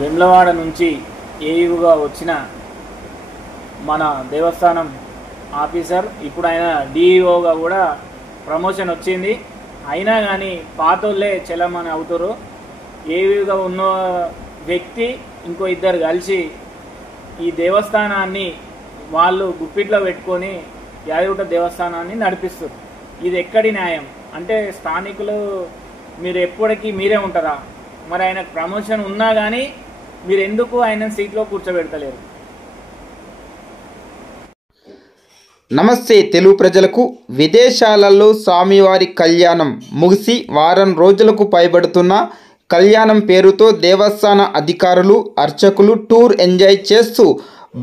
వెమ్లవాడ నుంచి ఏయుగా వచ్చిన మన దేవస్థానం ఆఫీసర్ ఇప్పుడు ఆయన డిఈఓగా కూడా ప్రమోషన్ వచ్చింది. అయినా కానీ పాతోళ్ళే చెల్లమని అవుతారు. ఏయుగా ఉన్న వ్యక్తి ఇంకో ఇద్దరు కలిసి ఈ దేవస్థానాన్ని వాళ్ళు గుప్పిట్లో పెట్టుకొని యాదగిరిగుట్ట దేవస్థానాన్ని నడిపిస్తారు. ఇది ఎక్కడి న్యాయం అంటే స్థానికులు మీరు ఎప్పటికీ మీరే ఉంటారా? మరి ఆయనకు ప్రమోషన్ ఉన్నా కానీ మీరు ఎందుకు ఆయన సీట్లో కూర్చోబెడతలేరు? నమస్తే తెలుగు ప్రజలకు. విదేశాలలో స్వామివారి కళ్యాణం ముగిసి వారం రోజులకు పైబడుతున్న కళ్యాణం పేరుతో దేవస్థాన అధికారులు అర్చకులు టూర్ ఎంజాయ్ చేస్తూ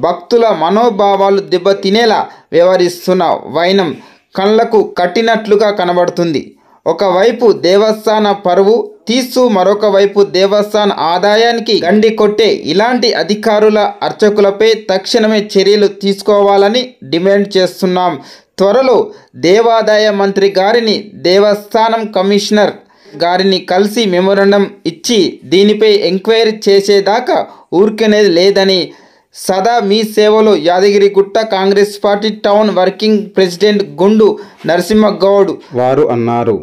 భక్తుల మనోభావాలు దెబ్బతినేలా వ్యవహరిస్తున్న వైనం కళ్ళకు కట్టినట్లుగా కనబడుతుంది. ఒకవైపు దేవస్థాన పరువు తీస్తూ మరొక వైపు దేవస్థాన ఆదాయానికి గండి కొట్టే ఇలాంటి అధికారుల అర్చకులపై తక్షణమే చర్యలు తీసుకోవాలని డిమాండ్ చేస్తున్నాం. త్వరలో దేవాదాయ మంత్రి గారిని దేవస్థానం కమిషనర్ గారిని కలిసి మెమోరాండం ఇచ్చి దీనిపై ఎంక్వైరీ చేసేదాకా ఊరుకునేది లేదని సదా మీ సేవలో Yadagirigutta Congress party town working president గుండు నరసింహగౌడ్ వారు అన్నారు.